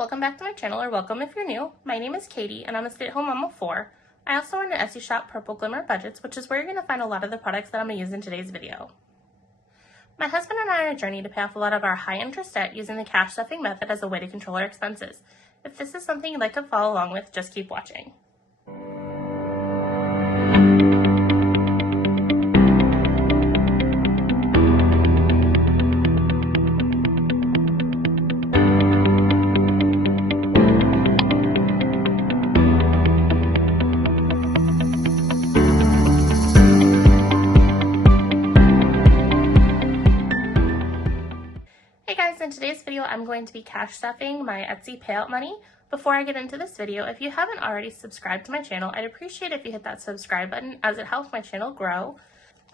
welcome back to my channel, or welcome if you're new. My name is Katie and I'm a stay-at-home mom of 4. I also run an Etsy shop, Purple Glimmer Budgets, which is where you're going to find a lot of the products that I'm going to use in today's video. My husband and I are on a journey to pay off a lot of our high interest debt using the cash stuffing method as a way to control our expenses. If this is something you'd like to follow along with, just keep watching. In today's video, I'm going to be cash stuffing my Etsy payout money. Before I get into this video, if you haven't already subscribed to my channel, I'd appreciate if you hit that subscribe button as it helps my channel grow.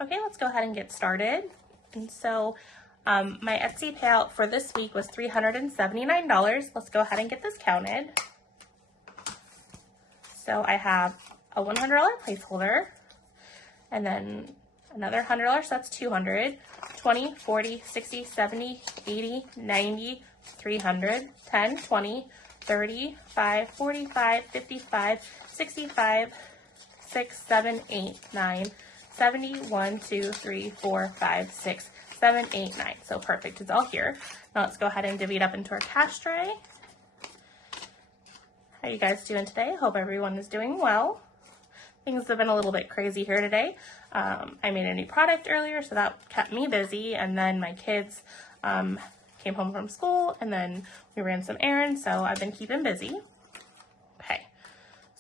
Okay, let's go ahead and get started. And so my Etsy payout for this week was $379. Let's go ahead and get this counted. So I have a $100 placeholder and then another $100, so that's $200, 20, 40, 60, 70, 80, 90, 300, 10, 20, 30, 5, 45, 55, 65, 6, 7, 8, 9, 70, 1, 2, 3, 4, 5, 6, 7, 8, 9. So perfect, it's all here. Now let's go ahead and divvy it up into our cash tray. How are you guys doing today? I hope everyone is doing well. Things have been a little bit crazy here today. I made a new product earlier, so that kept me busy, and then my kids came home from school, and then we ran some errands, so I've been keeping busy. Okay,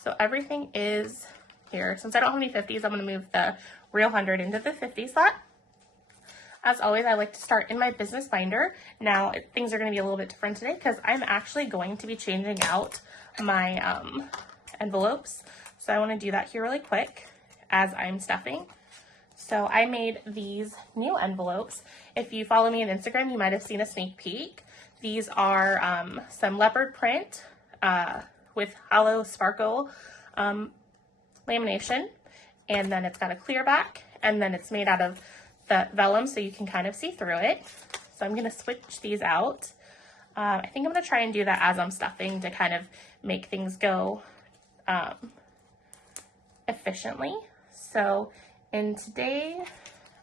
so everything is here. Since I don't have any 50s, I'm going to move the real 100 into the 50 slot. As always, I like to start in my business binder. Now, things are going to be a little bit different today because I'm actually going to be changing out my envelopes. So I want to do that here really quick as I'm stuffing. So I made these new envelopes. If you follow me on Instagram, you might have seen a sneak peek. These are some leopard print with hollow sparkle lamination. And then it's got a clear back. And then it's made out of the vellum so you can kind of see through it. So I'm going to switch these out. I think I'm going to try and do that as I'm stuffing to kind of make things go efficiently. So today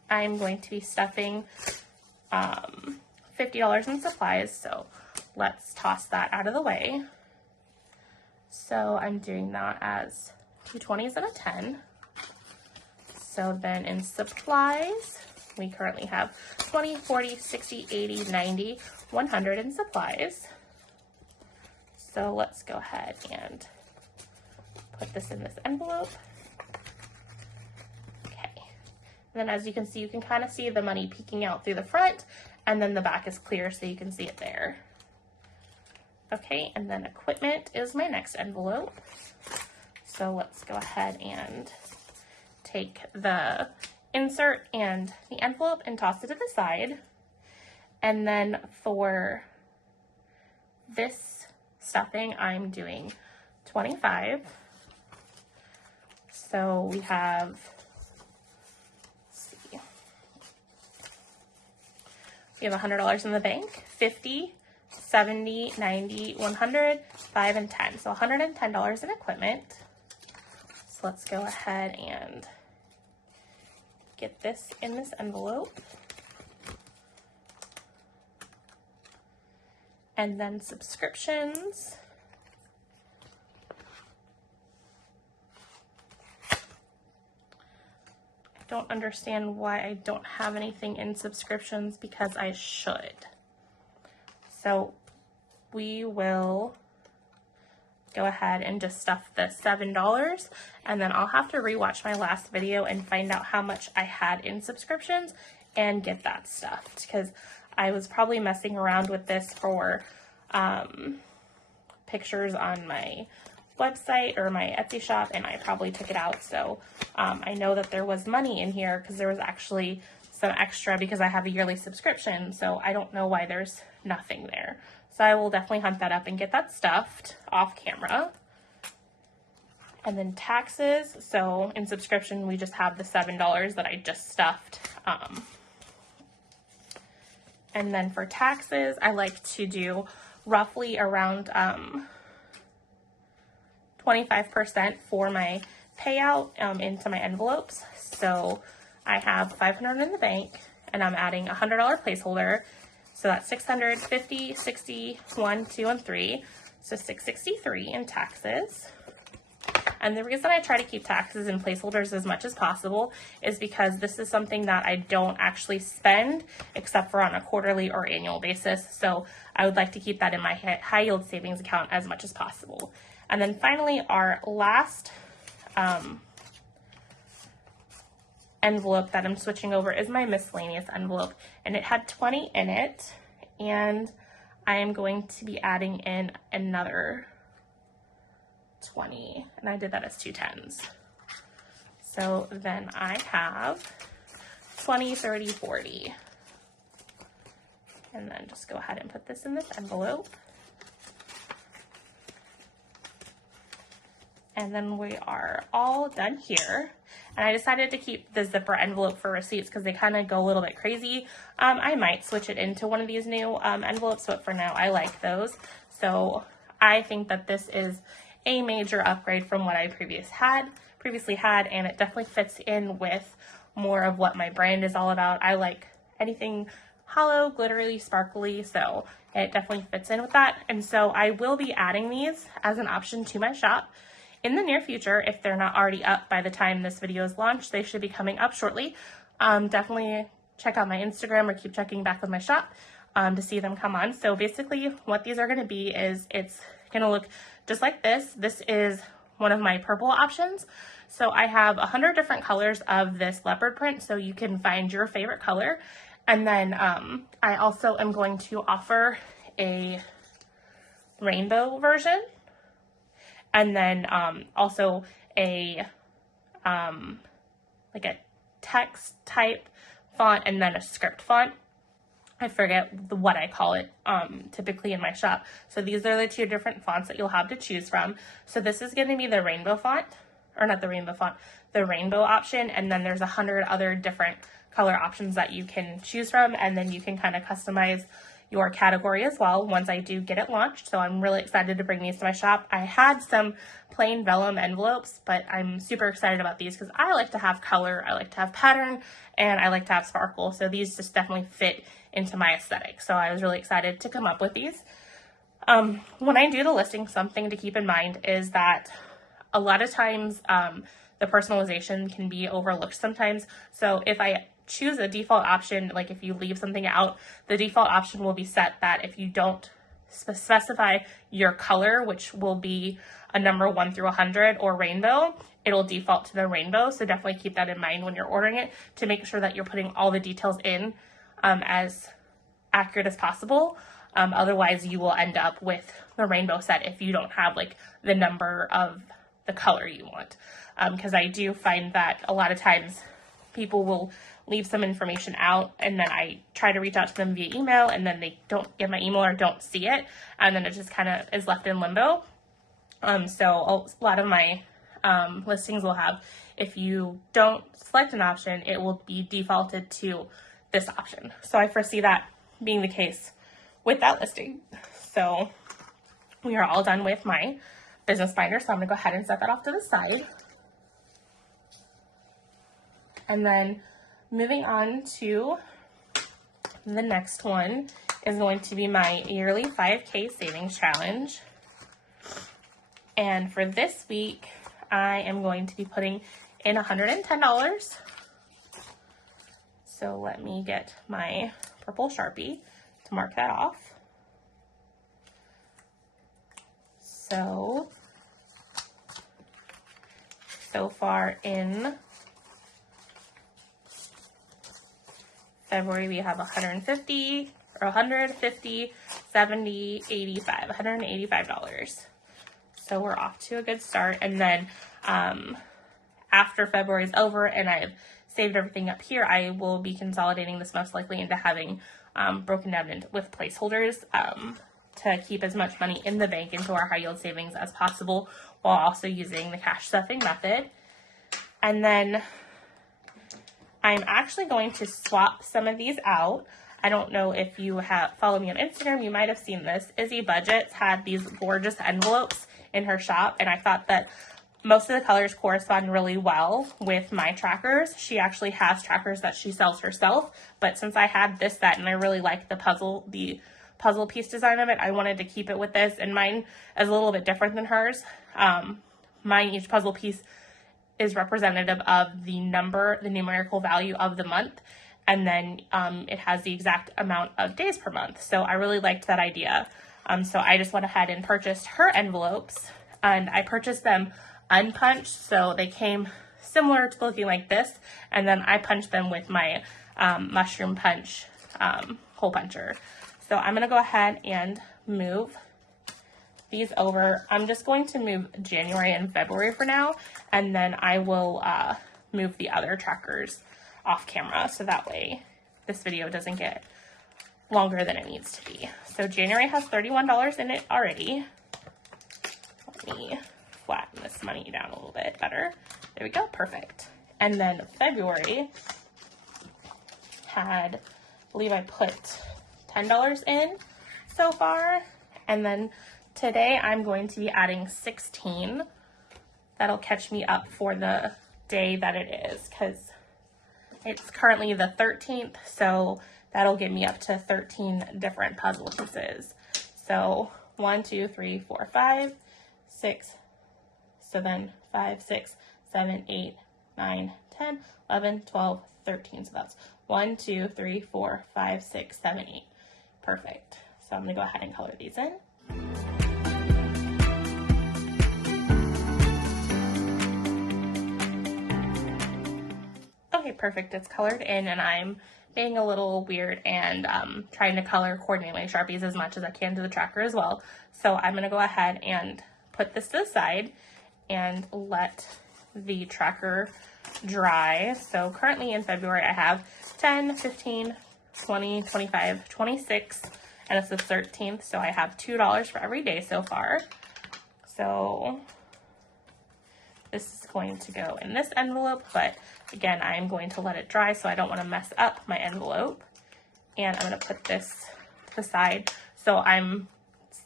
I'm going to be stuffing $50 in supplies, so let's toss that out of the way. So I'm doing that as 2 20s and a 10. So then in supplies, we currently have 20, 40, 60, 80, 90, 100 in supplies. So let's go ahead and put this in this envelope. And then as you can see, you can kind of see the money peeking out through the front, and then the back is clear so you can see it there. Okay, and then equipment is my next envelope. So let's go ahead and take the insert and the envelope and toss it to the side. And then for this stuffing, I'm doing 25. So we have, we have $100 in the bank, 50, 70, 90, 100, 5, and 10. So $110 in equipment. So let's go ahead and get this in this envelope. And then subscriptions. Don't understand why I don't have anything in subscriptions because I should. So we will go ahead and just stuff the $7, and then I'll have to rewatch my last video and find out how much I had in subscriptions and get that stuffed, because I was probably messing around with this for pictures on my website or my Etsy shop, and I probably took it out. So I know that there was money in here because there was actually some extra because I have a yearly subscription. So I don't know why there's nothing there. So I will definitely hunt that up and get that stuffed off camera. And then taxes. So in subscription, we just have the $7 that I just stuffed. And then for taxes, I like to do roughly around 25% for my payout into my envelopes. So I have $500 in the bank, and I'm adding a $100 placeholder. So that's $600, $50, $60, 1, 2, and 3. So $663 in taxes. And the reason I try to keep taxes and placeholders as much as possible is because this is something that I don't actually spend except for on a quarterly or annual basis. So I would like to keep that in my high yield savings account as much as possible. And then finally, our last envelope that I'm switching over is my miscellaneous envelope, and it had 20 in it, and I am going to be adding in another 20, and I did that as 2 10s. So then I have 20, 30, 40. And then just go ahead and put this in this envelope. And then we are all done here. And I decided to keep the zipper envelope for receipts because they kind of go a little bit crazy. I might switch it into one of these new envelopes, but for now I like those. So I think that this is a major upgrade from what I previously had, and it definitely fits in with more of what my brand is all about. I like anything hollow, glittery, sparkly, so it definitely fits in with that. And so I will be adding these as an option to my shop in the near future. If they're not already up by the time this video is launched, they should be coming up shortly. Definitely check out my Instagram or keep checking back with my shop to see them come on. So basically what these are going to be is it's going to look just like this. This is one of my purple options. So I have 100 different colors of this leopard print, so you can find your favorite color. And then I also am going to offer a rainbow version, and then also a like a text type font, and then a script font. I forget what I call it typically in my shop. So these are the 2 different fonts that you'll have to choose from. So this is going to be the rainbow font, or not the rainbow font, the rainbow option, and then there's 100 other different color options that you can choose from, and then you can kind of customize your category as well once I do get it launched. So I'm really excited to bring these to my shop. I had some plain vellum envelopes, but I'm super excited about these because I like to have color, I like to have pattern, and I like to have sparkle. So these just definitely fit into my aesthetic. So I was really excited to come up with these. When I do the listing, something to keep in mind is that a lot of times the personalization can be overlooked sometimes. So if I choose a default option, like if you leave something out, the default option will be set that if you don't specify your color, which will be a number 1 through 100 or rainbow, it'll default to the rainbow. So definitely keep that in mind when you're ordering it to make sure that you're putting all the details in as accurate as possible. Otherwise you will end up with the rainbow set if you don't have like the number of the color you want. Because I do find that a lot of times people will leave some information out, and then I try to reach out to them via email, and then they don't get my email or don't see it, and then it just kind of is left in limbo. So a lot of my listings will have, if you don't select an option, it will be defaulted to this option. So I foresee that being the case with that listing. So we are all done with my business binder, so I'm going to go ahead and set that off to the side. And then moving on to the next one is going to be my yearly 5K savings challenge. And for this week, I am going to be putting in $110. So let me get my purple Sharpie to mark that off. So far in February, we have 150, 70, 85, $185. So we're off to a good start. And then after February is over and I've saved everything up here, I will be consolidating this most likely into having broken down with placeholders to keep as much money in the bank into our high yield savings as possible, while also using the cash stuffing method. And then I'm actually going to swap some of these out. I don't know if you have followed me on Instagram, you might have seen this. Izzy Budgets had these gorgeous envelopes in her shop, and I thought that most of the colors correspond really well with my trackers. She actually has trackers that she sells herself, but since I had this set and I really liked the puzzle piece design of it, I wanted to keep it with this, and mine is a little bit different than hers. Each puzzle piece is representative of the numerical value of the month, and then it has the exact amount of days per month. So I really liked that idea. So I just went ahead and purchased her envelopes, and I purchased them unpunched, so they came similar to looking like this, and then I punched them with my mushroom punch hole puncher. So I'm going to go ahead and move these over. I'm just going to move January and February for now, and then I will move the other trackers off camera, so that way this video doesn't get longer than it needs to be. So January has $31 in it already. Let me flatten this money down a little bit better. There we go, perfect. And then February had, I believe I put $10 in so far, and then today I'm going to be adding 16. That'll catch me up for the day that it is, because it's currently the 13th, so that'll get me up to 13 different puzzle pieces. So 1, 2, 3, 4, 5, 6, so then 5, 6, 7, 8, 9, 10, 11, 12, 13. So that's 1, 2, 3, 4, 5, 6, 7, 8. Perfect. So I'm going to go ahead and color these in. Okay, perfect. It's colored in, and I'm being a little weird and trying to coordinate my Sharpies as much as I can to the tracker as well. So I'm going to go ahead and put this to the side and let the tracker dry. So currently in February I have 10, 15, 20, 25, 26, and it's the 13th, so I have $2 for every day so far. So this is going to go in this envelope, but again, I am going to let it dry so I don't want to mess up my envelope. And I'm going to put this to the side. So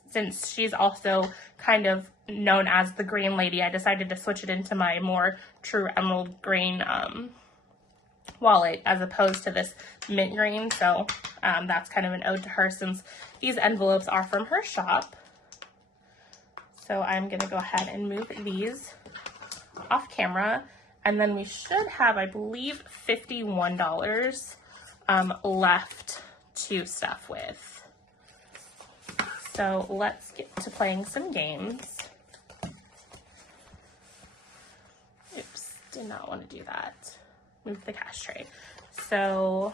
since she's also kind of known as the green lady, I decided to switch it into my more true emerald green wallet as opposed to this mint green. So that's kind of an ode to her, since these envelopes are from her shop. So I'm going to go ahead and move these off camera, and then we should have, I believe, $51 left to stuff with. So let's get to playing some games. Oops, did not want to do that. Move the cash tray. So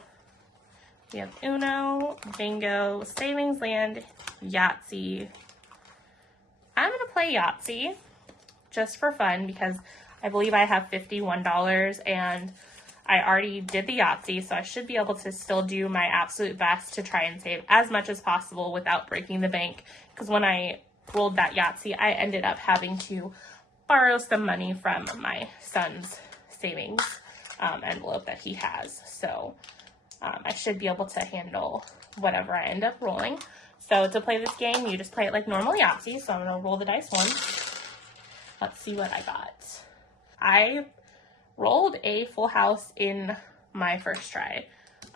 we have Uno, Bingo, Savings Land, Yahtzee. I'm going to play Yahtzee just for fun because I believe I have $51 and I already did the Yahtzee, so I should be able to still do my absolute best to try and save as much as possible without breaking the bank, because when I rolled that Yahtzee, I ended up having to borrow some money from my son's savings envelope that he has. So I should be able to handle whatever I end up rolling. So to play this game, you just play it like normal Yahtzee. So I'm going to roll the dice once. Let's see what I got. I rolled a full house in my first try.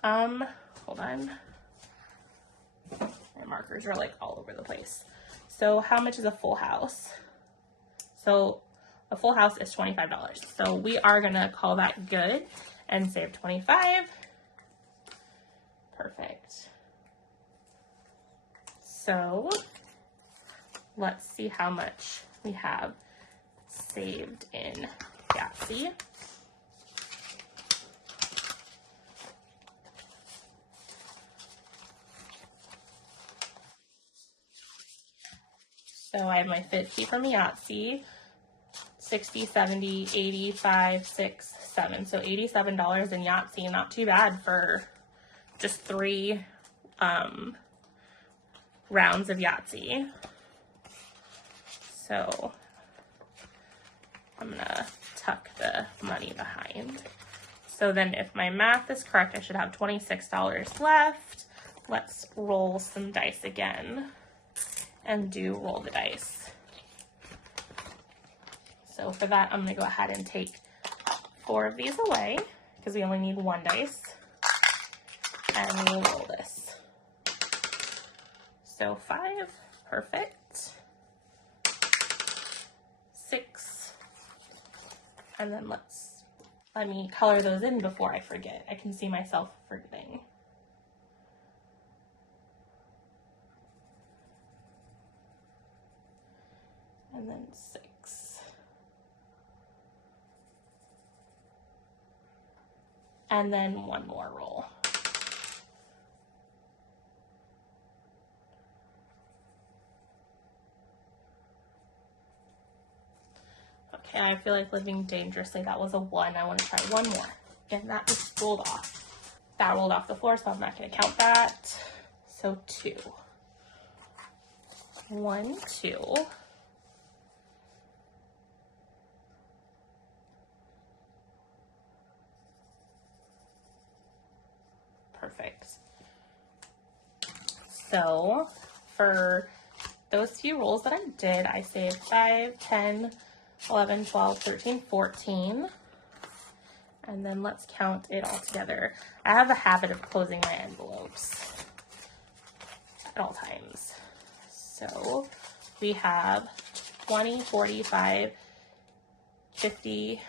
Hold on. My markers are like all over the place. So how much is a full house? So a full house is $25. So we are gonna call that good and save 25. Perfect. So let's see how much we have saved in Yahtzee. So I have my 50 from Yahtzee, 60, 70, 85, 6, 7. So $87 in Yahtzee, not too bad for just 3 rounds of Yahtzee. So I'm gonna tuck the money behind. So then if my math is correct, I should have $26 left. let's roll some dice again and do roll the dice. So for that, I'm going to go ahead and take 4 of these away because we only need 1 dice. And we'll roll this. So 5, perfect. 6, and then let me color those in before I forget. I can see myself forgetting. And then 6. And then 1 more roll. Okay, I feel like living dangerously. That was a 1. I want to try 1 more. And that just rolled off. That rolled off the floor, so I'm not going to count that. So 2. 1, 2. Perfect. So for those few rolls that I did, I saved 5, 10, 11, 12, 13, 14. And then let's count it all together. I have a habit of closing my envelopes at all times. So we have 20, 45, 50,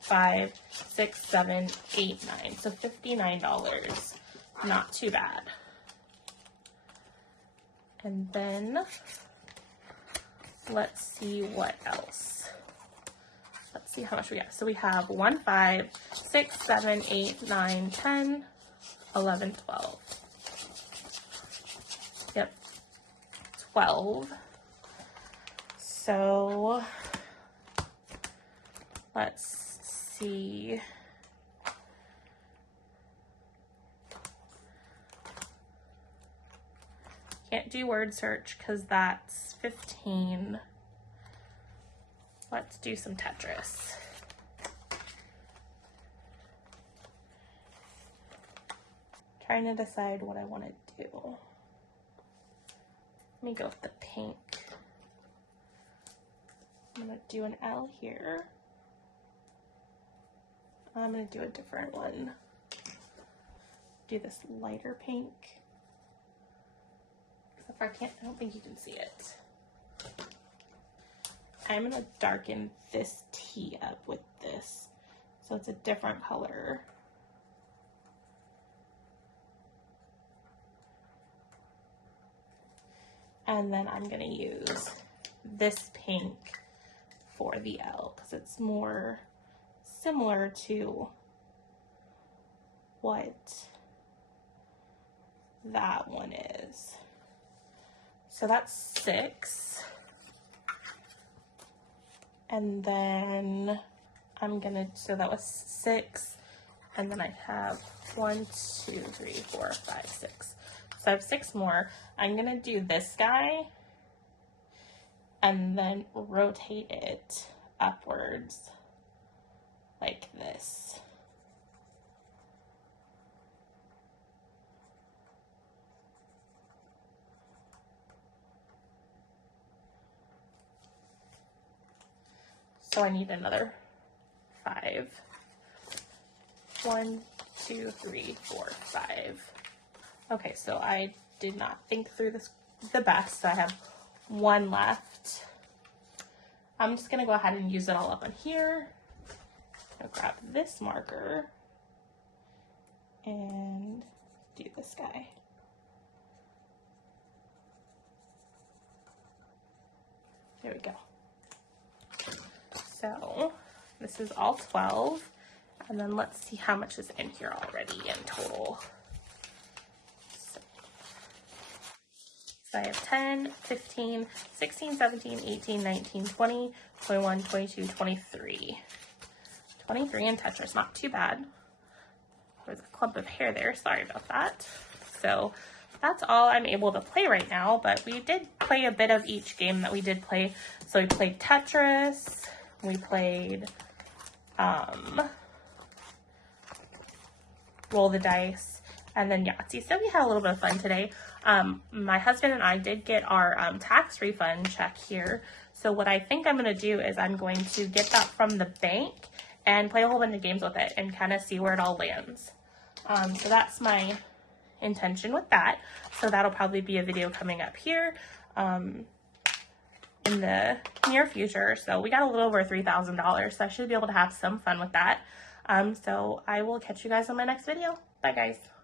5, 6, 7, 8, 9. So $59. Not too bad. And then let's see what else. Let's see how much we got. So we have 1, 5, 6, 7, 8, 9, 10, 11, 12. Yep, 12. So let's see. Can't do word search because that's 15. Let's do some Tetris. Trying to decide what I want to do. Let me go with the pink. I'm going to do an L here. I'm going to do a different one. Do this lighter pink. If I don't think you can see it. I'm going to darken this T up with this, so it's a different color. And then I'm going to use this pink for the L, because it's more similar to what that one is. So that's 6. And then so that was 6. And then I have 1, 2, 3, 4, 5, 6. So I have 6 more. I'm gonna do this guy and then rotate it upwards like this. So I need another 5. 1, 2, 3, 4, 5. Okay, so I did not think through this the best, so I have 1 left. I'm just gonna go ahead and use it all up on here. I'm gonna grab this marker and do this guy. There we go. So this is all 12, and then let's see how much is in here already in total. So I have 10, 15, 16, 17, 18, 19, 20, 21, 22, 23. 23 in Tetris, not too bad. There's a clump of hair there, sorry about that. So that's all I'm able to play right now, but we did play a bit of each game that we did play. So we played Tetris, we played Roll the Dice, and then Yahtzee. So we had a little bit of fun today. My husband and I did get our tax refund check here. So what I think I'm going to do is I'm going to get that from the bank and play a whole bunch of games with it and kind of see where it all lands. So that's my intention with that. So that'll probably be a video coming up here in the near future. So we got a little over $3,000, so I should be able to have some fun with that. So I will catch you guys on my next video. Bye guys.